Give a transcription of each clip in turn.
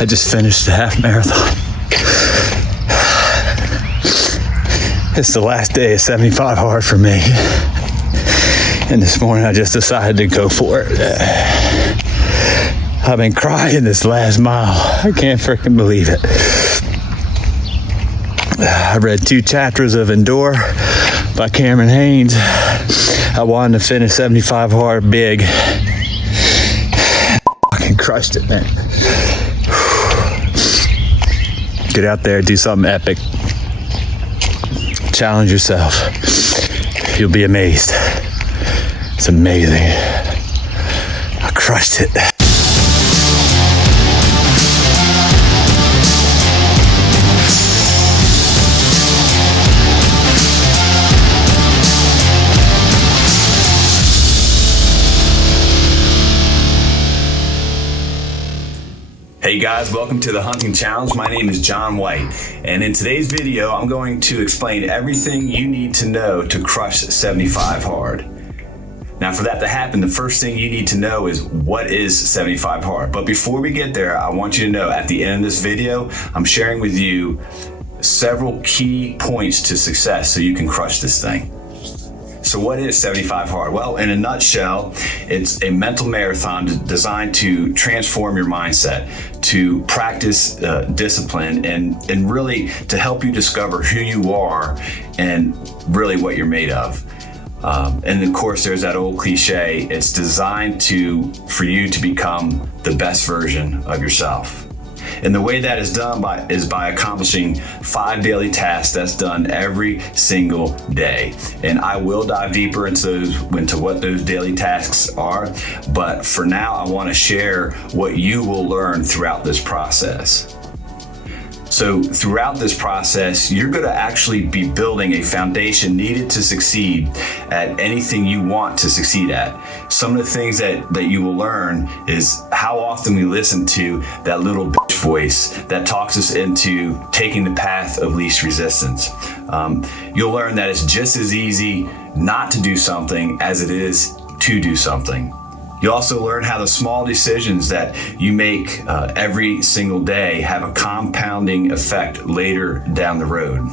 I just finished the half marathon. It's the last day of 75 hard for me. And this morning I just decided to go for it. I've been crying this last mile. I can't freaking believe it. I read 2 chapters of Endure by Cameron Haynes. I wanted to finish 75 hard big. Fucking crushed it, man. Get out there, do something epic. Challenge yourself. You'll be amazed. It's amazing. I crushed it. Hey guys, welcome to the Hunting Challenge. My name is John White, and in today's video, I'm going to explain everything you need to know to crush 75 hard. Now, for that to happen, the first thing you need to know is what is 75 hard. But before we get there, I want you to know at the end of this video, I'm sharing with you several key points to success so you can crush this thing. So what is 75 hard? Well, in a nutshell, it's a mental marathon designed to transform your mindset, to practice discipline, and really to help you discover who you are and really what you're made of. And of course, there's that old cliche, it's designed for you to become the best version of yourself. And the way that is done is by accomplishing 5 daily tasks that's done every single day. And I will dive deeper into what those daily tasks are. But for now, I want to share what you will learn throughout this process. So throughout this process, you're going to actually be building a foundation needed to succeed at anything you want to succeed at. Some of the things that you will learn is how often we listen to that little bitch voice that talks us into taking the path of least resistance. You'll learn that it's just as easy not to do something as it is to do something. You also learn how the small decisions that you make every single day have a compounding effect later down the road.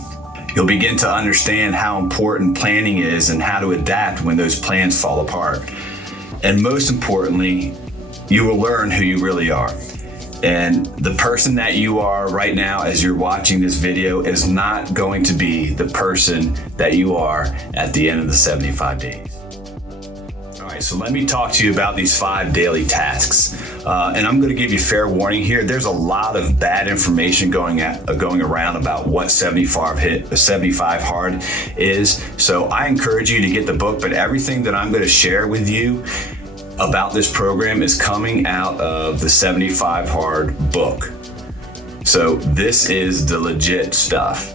You'll begin to understand how important planning is and how to adapt when those plans fall apart. And most importantly, you will learn who you really are. And the person that you are right now as you're watching this video is not going to be the person that you are at the end of the 75 days. So let me talk to you about these 5 daily tasks. And I'm going to give you fair warning here. There's a lot of bad information going around about what 75 hard is. So I encourage you to get the book, but everything that I'm going to share with you about this program is coming out of the 75 hard book. So this is the legit stuff.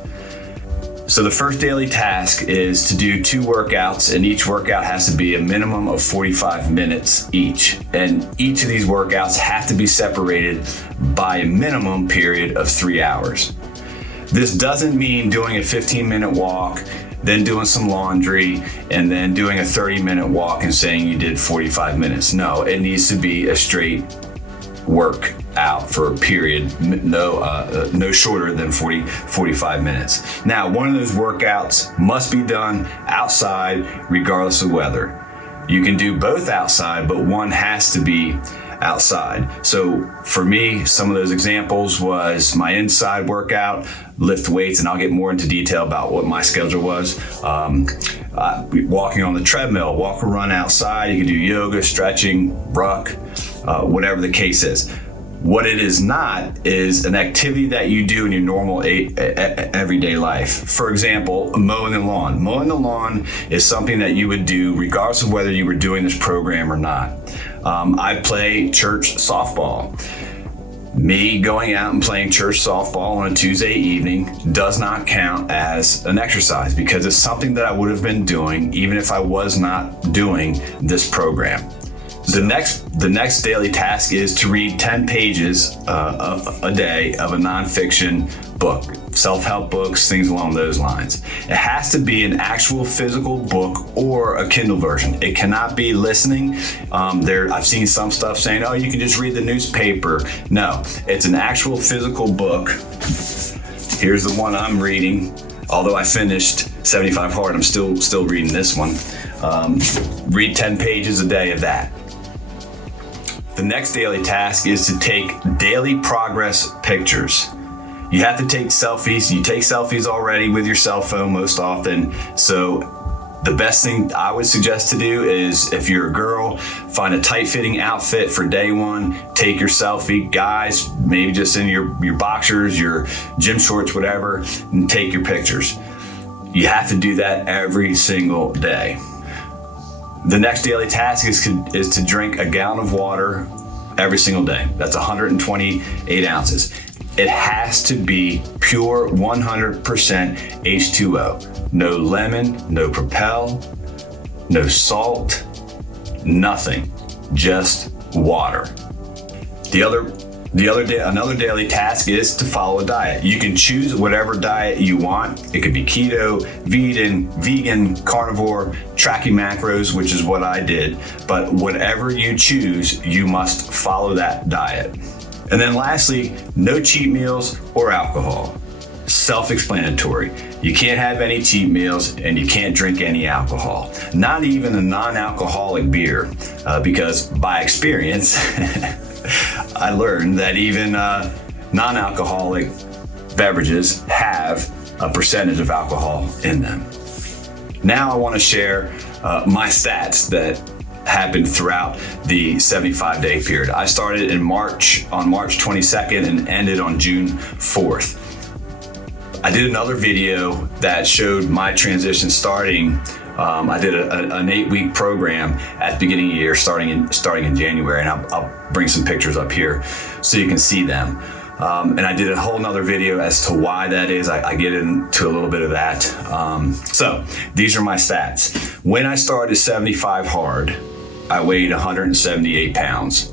So the first daily task is to do 2 workouts, and each workout has to be a minimum of 45 minutes each. And each of these workouts have to be separated by a minimum period of 3 hours. This doesn't mean doing a 15-minute walk, then doing some laundry, and then doing a 30-minute walk and saying you did 45 minutes. No, it needs to be a straight work out for a period no shorter than 45 minutes. Now, one of those workouts must be done outside regardless of weather. You can do both outside, but one has to be outside. So for me, some of those examples was my inside workout, lift weights, and I'll get more into detail about what my schedule was. Walking on the treadmill, walk or run outside. You can do yoga, stretching, ruck, whatever the case is. What it is not is an activity that you do in your normal everyday life. For example, mowing the lawn. Mowing the lawn is something that you would do regardless of whether you were doing this program or not. I play church softball. Me going out and playing church softball on a Tuesday evening does not count as an exercise because it's something that I would have been doing even if I was not doing this program. The next daily task is to read 10 pages a day of a nonfiction book, self-help books, things along those lines. It has to be an actual physical book or a Kindle version. It cannot be listening. I've seen some stuff saying, oh, you can just read the newspaper. No, it's an actual physical book. Here's the one I'm reading. Although I finished 75 Hard, I'm still reading this one. Read 10 pages a day of that. The next daily task is to take daily progress pictures. You have to take selfies. You take selfies already with your cell phone most often. So the best thing I would suggest to do is, if you're a girl, find a tight-fitting outfit for day one, take your selfie. Guys, maybe just in your boxers, your gym shorts, whatever, and take your pictures. You have to do that every single day. The next daily task is to drink a gallon of water every single day. That's 128 ounces. It has to be pure 100% H2O. No lemon, no Propel, no salt, nothing, just water. Another daily task is to follow a diet. You can choose whatever diet you want. It could be keto, vegan, carnivore, tracking macros, which is what I did. But whatever you choose, you must follow that diet. And then lastly, no cheat meals or alcohol. Self-explanatory. You can't have any cheat meals and you can't drink any alcohol. Not even a non-alcoholic beer, because by experience, I learned that even non-alcoholic beverages have a percentage of alcohol in them. Now I want to share my stats that happened throughout the 75-day period. I started on March 22nd and ended on June 4th. I did another video that showed my transition starting. I did an 8-week program at the beginning of the year, starting in January, and I'll bring some pictures up here so you can see them. And I did a whole nother video as to why that is. I get into a little bit of that. So these are my stats. When I started 75 Hard, I weighed 178 pounds.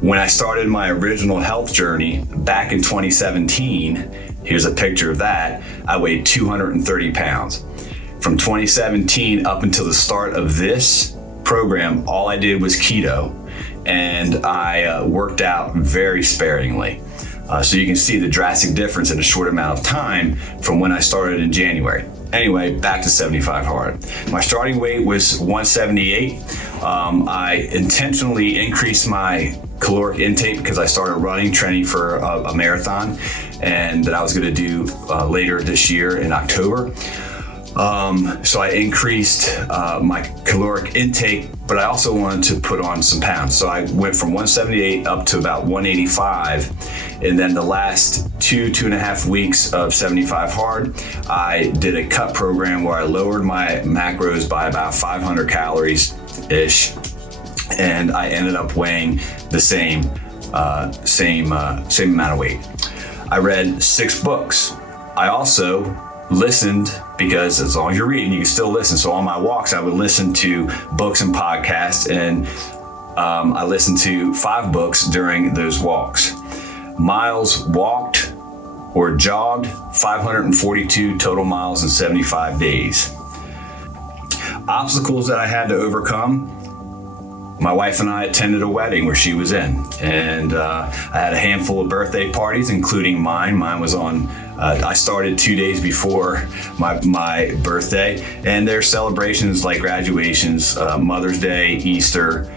When I started my original health journey back in 2017, here's a picture of that, I weighed 230 pounds. From 2017 up until the start of this program, all I did was keto, and I worked out very sparingly. So you can see the drastic difference in a short amount of time from when I started in January. Anyway, back to 75 Hard. My starting weight was 178. I intentionally increased my caloric intake because I started training for a marathon, and that I was going to do later this year in October. So I increased my caloric intake, but I also wanted to put on some pounds. So I went from 178 up to about 185. And then the last 2.5 weeks of 75 Hard, I did a cut program where I lowered my macros by about 500 calories-ish. And I ended up weighing the same amount of weight. I read 6 books. I also listened, because as long as you're reading, you can still listen. So on my walks, I would listen to books and podcasts, and I listened to 5 books during those walks. Miles walked or jogged, 542 total miles in 75 days. Obstacles that I had to overcome. My wife and I attended a wedding where she was in, and I had a handful of birthday parties, including mine. Mine was on, I started 2 days before my birthday, and there's celebrations like graduations, Mother's Day, Easter,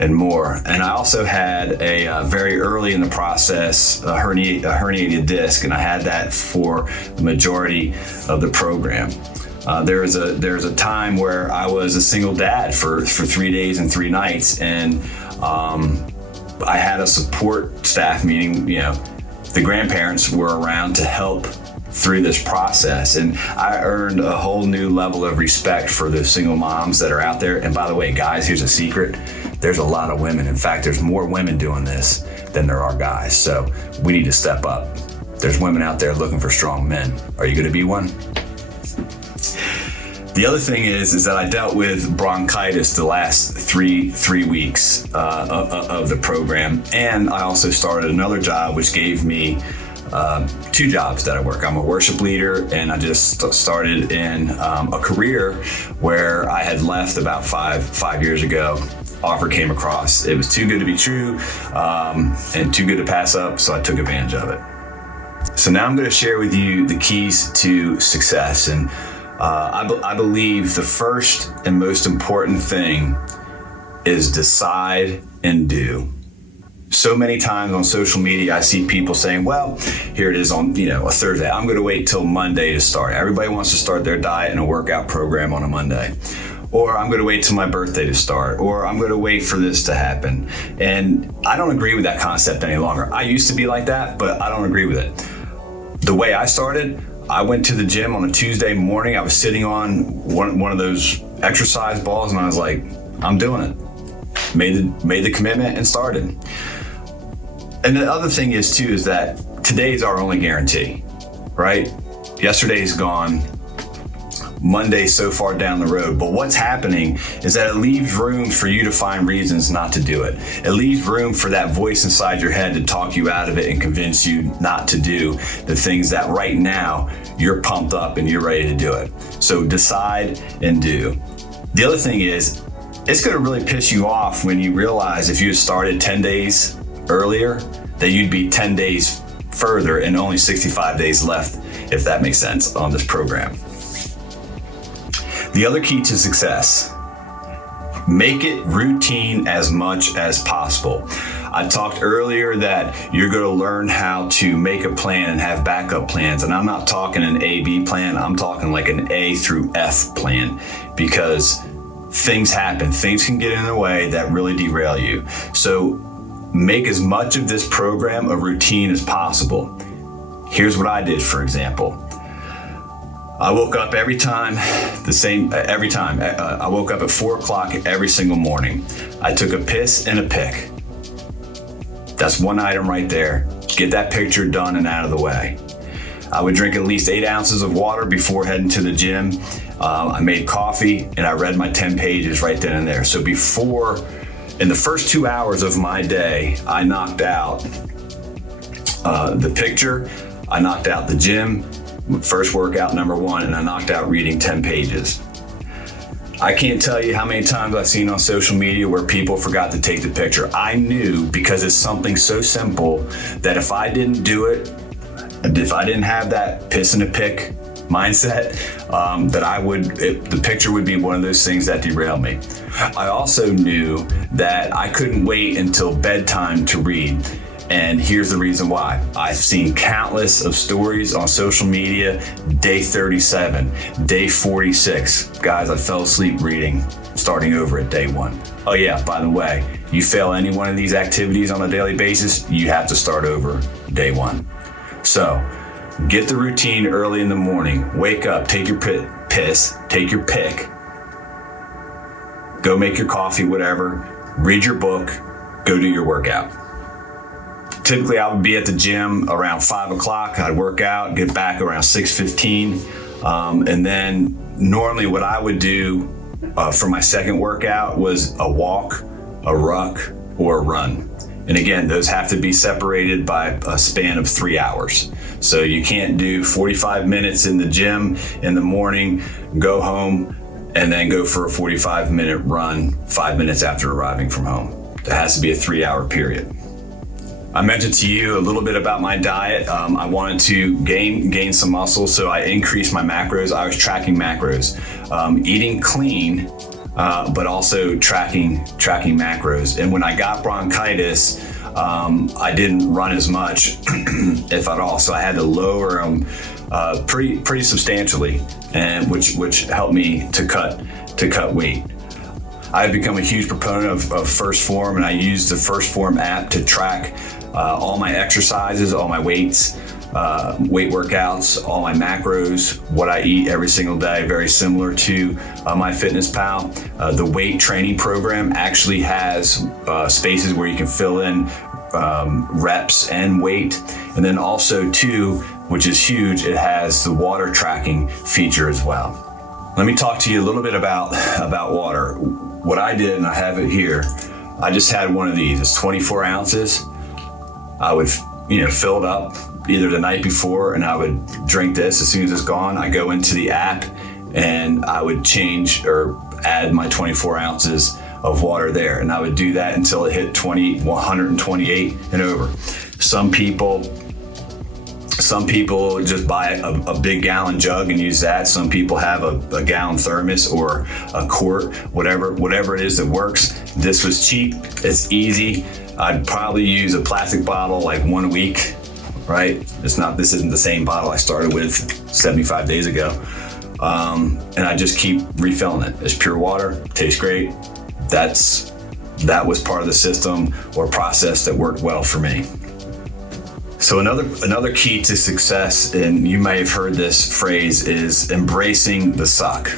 and more. And I also had a very early in the process, a herniated disc, and I had that for the majority of the program. There was a time where I was a single dad for 3 days and 3 nights, and I had a support staff meeting. You know, the grandparents were around to help through this process, and I earned a whole new level of respect for the single moms that are out there. And by the way, guys, here's a secret: there's a lot of women. In fact, there's more women doing this than there are guys. So we need to step up. There's women out there looking for strong men. Are you going to be one? The other thing is that I dealt with bronchitis the last three weeks of the program, and I also started another job which gave me two jobs that I work. I'm a worship leader, and I just started in a career where I had left about five years ago. Offer came across. It was too good to be true, and too good to pass up, so I took advantage of it. So now I'm going to share with you the keys to success. And I believe the first and most important thing is decide and do. So many times on social media, I see people saying, well, here it is on a Thursday. I'm going to wait till Monday to start. Everybody wants to start their diet and a workout program on a Monday. Or I'm going to wait till my birthday to start. Or I'm going to wait for this to happen. And I don't agree with that concept any longer. I used to be like that, but I don't agree with it. The way I started, I went to the gym on a Tuesday morning. I was sitting on one of those exercise balls, and I was like, I'm doing it. Made the commitment and started. And the other thing is too, is that today's our only guarantee, right? Yesterday's gone. Monday's so far down the road. But what's happening is that it leaves room for you to find reasons not to do it. It leaves room for that voice inside your head to talk you out of it and convince you not to do the things that right now you're pumped up and you're ready to do it. So decide and do. The other thing is, it's going to really piss you off when you realize if you had started 10 days earlier, that you'd be 10 days further and only 65 days left, if that makes sense, on this program. The other key to success, make it routine as much as possible. I talked earlier that you're going to learn how to make a plan and have backup plans. And I'm not talking an A-B plan. I'm talking like an A through F plan, because things happen. Things can get in the way that really derail you. So make as much of this program a routine as possible. Here's what I did, for example. I woke up every time. I woke up at 4 o'clock every single morning. I took a piss and a pick. That's one item right there. Get that picture done and out of the way. I would drink at least 8 ounces of water before heading to the gym. I made coffee and I read my 10 pages right then and there. So in the first 2 hours of my day, I knocked out the picture, I knocked out the gym, first workout number 1, and I knocked out reading 10 pages. I can't tell you how many times I've seen on social media where people forgot to take the picture. I knew, because it's something so simple, that if I didn't do it, if I didn't have that piss and a pick mindset, that the picture would be one of those things that derailed me. I also knew that I couldn't wait until bedtime to read. And here's the reason why. I've seen countless of stories on social media, day 37, day 46. Guys, I fell asleep reading, starting over at day 1. Oh yeah, by the way, you fail any one of these activities on a daily basis, you have to start over day 1. So, get the routine early in the morning. Wake up, take your piss, take your pick. Go make your coffee, whatever. Read your book, go do your workout. Typically, I would be at the gym around 5 o'clock. I'd work out, get back around 6:15. And then normally what I would do for my second workout was a walk, a ruck, or a run. And again, those have to be separated by a span of 3 hours. So you can't do 45 minutes in the gym in the morning, go home, and then go for a 45-minute run 5 minutes after arriving from home. That has to be a 3-hour period. I mentioned to you a little bit about my diet. I wanted to gain some muscle, so I increased my macros. I was tracking macros, eating clean, but also tracking macros. And when I got bronchitis, I didn't run as much, if at all. So I had to lower them pretty substantially, and which helped me to cut weight. I've become a huge proponent of First Form, and I use the First Form app to track all my exercises, all my weights, weight workouts, all my macros, what I eat every single day, very similar to MyFitnessPal. The weight training program actually has spaces where you can fill in reps and weight. And then also too, which is huge, it has the water tracking feature as well. Let me talk to you a little bit about water. What I did, and I have it here, I just had one of these. It's 24 ounces. I would filled up either the night before, and I would drink this. As soon as it's gone, I go into the app and I would change or add my 24 ounces of water there. And I would do that until it hit 128 and over. Some people just buy a big gallon jug and use that. Some people have a gallon thermos or a quart, whatever it is that works. This was cheap, it's easy. I'd probably use a plastic bottle like 1 week, right? This isn't the same bottle I started with 75 days ago. And I just keep refilling it. It's pure water, tastes great. That was part of the system or process that worked well for me. So another key to success, and you may have heard this phrase, is embracing the suck.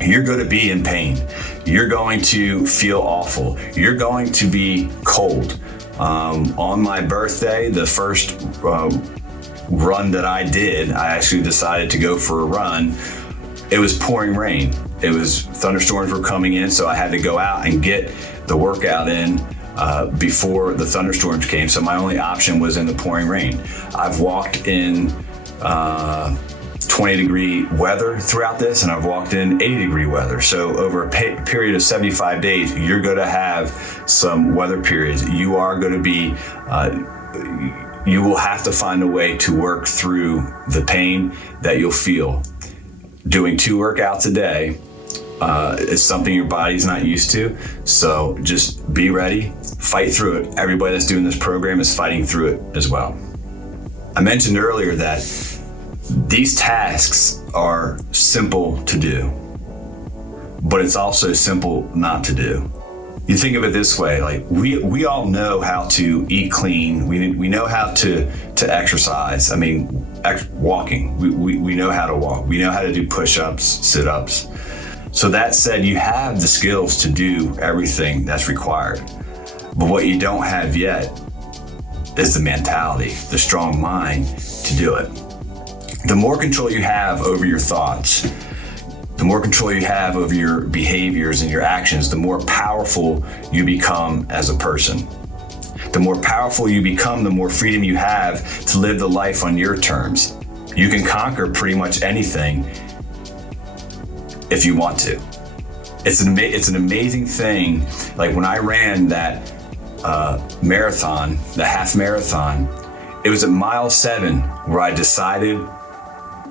You're going to be in pain. You're going to feel awful. You're going to be cold. On my birthday, the first run that I did, I actually decided to go for a run. It was pouring rain. Thunderstorms were coming in, so I had to go out and get the workout in before the thunderstorms came. So my only option was in the pouring rain. I've walked in 20-degree weather throughout this, and I've walked in 80-degree weather. So over a period of 75 days, you're going to have some weather periods. You are going to be, you will have to find a way to work through the pain that you'll feel. Doing 2 workouts a day is something your body's not used to. So just be ready, fight through it. Everybody that's doing this program is fighting through it as well. I mentioned earlier that these tasks are simple to do, but it's also simple not to do. You think of it this way, like we all know how to eat clean. We know how to exercise. I mean, walking, we know how to walk. We know how to do push-ups, sit-ups. So that said, you have the skills to do everything that's required. But what you don't have yet is the mentality, the strong mind to do it. The more control you have over your thoughts, the more control you have over your behaviors and your actions, the more powerful you become as a person. The more powerful you become, the more freedom you have to live the life on your terms. You can conquer pretty much anything if you want to. It's an amazing thing. Like when I ran that marathon, the half marathon, it was at mile 7 where I decided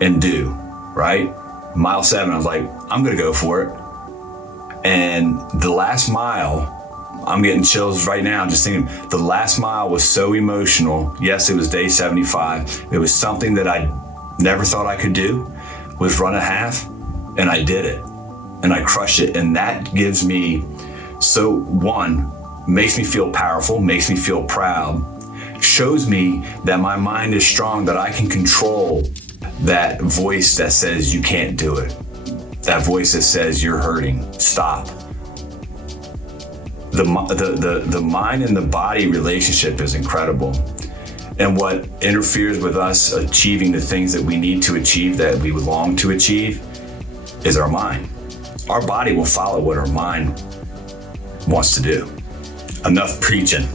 and do, right? Mile 7, I was like, I'm gonna go for it. And the last mile, I'm getting chills right now just thinking, the last mile was so emotional. Yes, it was day 75. It was something that I never thought I could do, was run a half, and I did it. And I crushed it. And that gives me, makes me feel powerful, makes me feel proud, shows me that my mind is strong, that I can control that voice that says you can't do it. That voice that says you're hurting, stop. The mind and the body relationship is incredible. And what interferes with us achieving the things that we need to achieve, that we long to achieve, is our mind. Our body will follow what our mind wants to do. Enough preaching.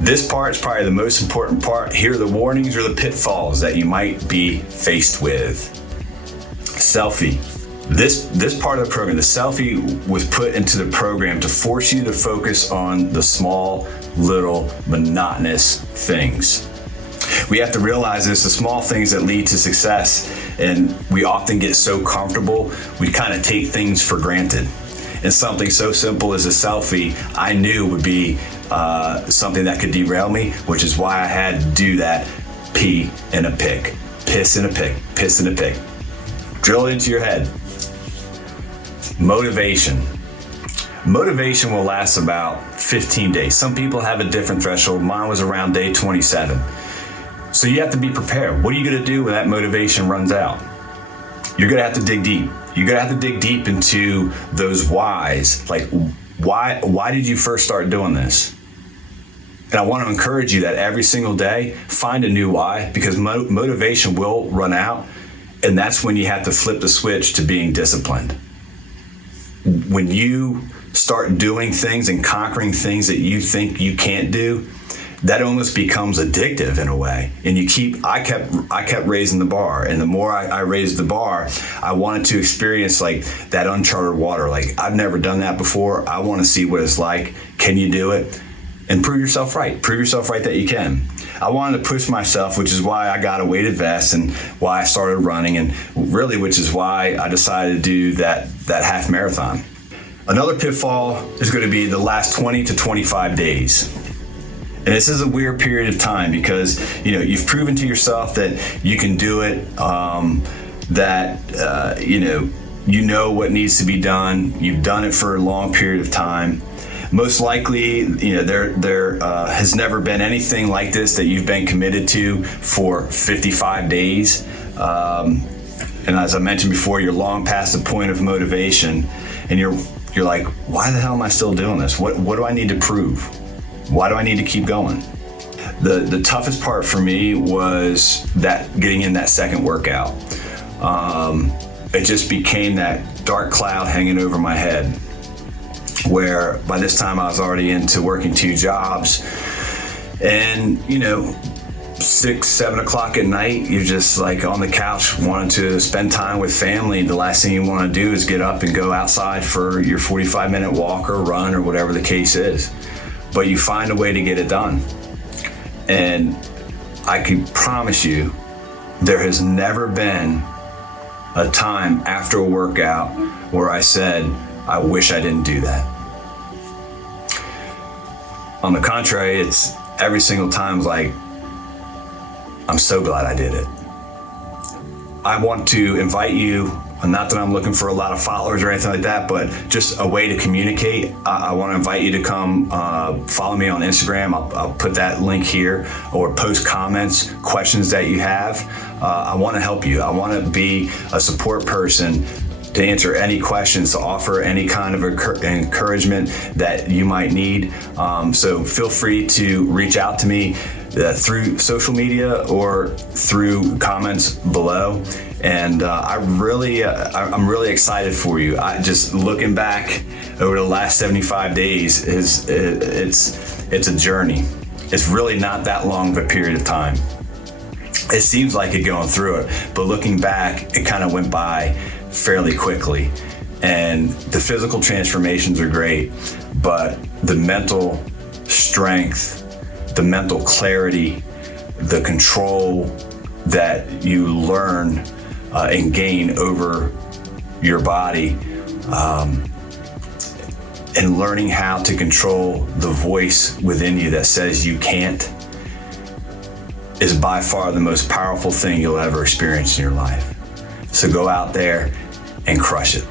This part is probably the most important part. Here are the warnings or the pitfalls that you might be faced with. Selfie. This part of the program, the selfie, was put into the program to force you to focus on the small, little, monotonous things. We have to realize it's the small things that lead to success, and we often get so comfortable, we kind of take things for granted. And something so simple as a selfie, I knew would be something that could derail me, which is why I had to do that pee in a pick, piss in a pick, piss in a pick. Drill it into your head. Motivation. Motivation will last about 15 days. Some people have a different threshold. Mine was around day 27. So you have to be prepared. What are you going to do when that motivation runs out? You're going to have to dig deep. You're going to have to dig deep into those whys. Like, why did you first start doing this? And I want to encourage you that every single day, find a new why, because motivation will run out. And that's when you have to flip the switch to being disciplined. When you start doing things and conquering things that you think you can't do, that almost becomes addictive in a way. And I kept raising the bar, and the more I raised the bar, I wanted to experience like that uncharted water. Like, I've never done that before. I want to see what it's like. Can you do it? And prove yourself right. Prove yourself right that you can. I wanted to push myself, which is why I got a weighted vest and why I started running, and really, which is why I decided to do that half marathon. Another pitfall is going to be the last 20 to 25 days. And this is a weird period of time because, you've proven to yourself that you can do it, you know what needs to be done. You've done it for a long period of time. Most likely, there has never been anything like this that you've been committed to for 55 days. And as I mentioned before, you're long past the point of motivation, and you're like, why the hell am I still doing this? What do I need to prove? Why do I need to keep going? The toughest part for me was getting in that second workout. It just became that dark cloud hanging over my head, where by this time I was already into working 2 jobs, and 6, 7 o'clock at night, you're just like on the couch wanting to spend time with family. The last thing you want to do is get up and go outside for your 45-minute walk or run or whatever the case is. But you find a way to get it done. And I can promise you, there has never been a time after a workout where I said, I wish I didn't do that. On the contrary, it's every single time like, I'm so glad I did it. I want to invite you, not that I'm looking for a lot of followers or anything like that, but just a way to communicate. I want to invite you to come follow me on Instagram. I'll put that link here, or post comments, questions that you have. I want to help you. I want to be a support person to answer any questions, to offer any kind of encouragement that you might need. So feel free to reach out to me through social media or through comments below. And I'm really excited for you. Just looking back over the last 75 days, it's a journey. It's really not that long of a period of time. It seems like it going through it, but looking back, it kind of went by fairly quickly. And the physical transformations are great, but the mental strength, the mental clarity, the control that you learn and gain over your body, and learning how to control the voice within you that says you can't, is by far the most powerful thing you'll ever experience in your life. So go out there and crush it.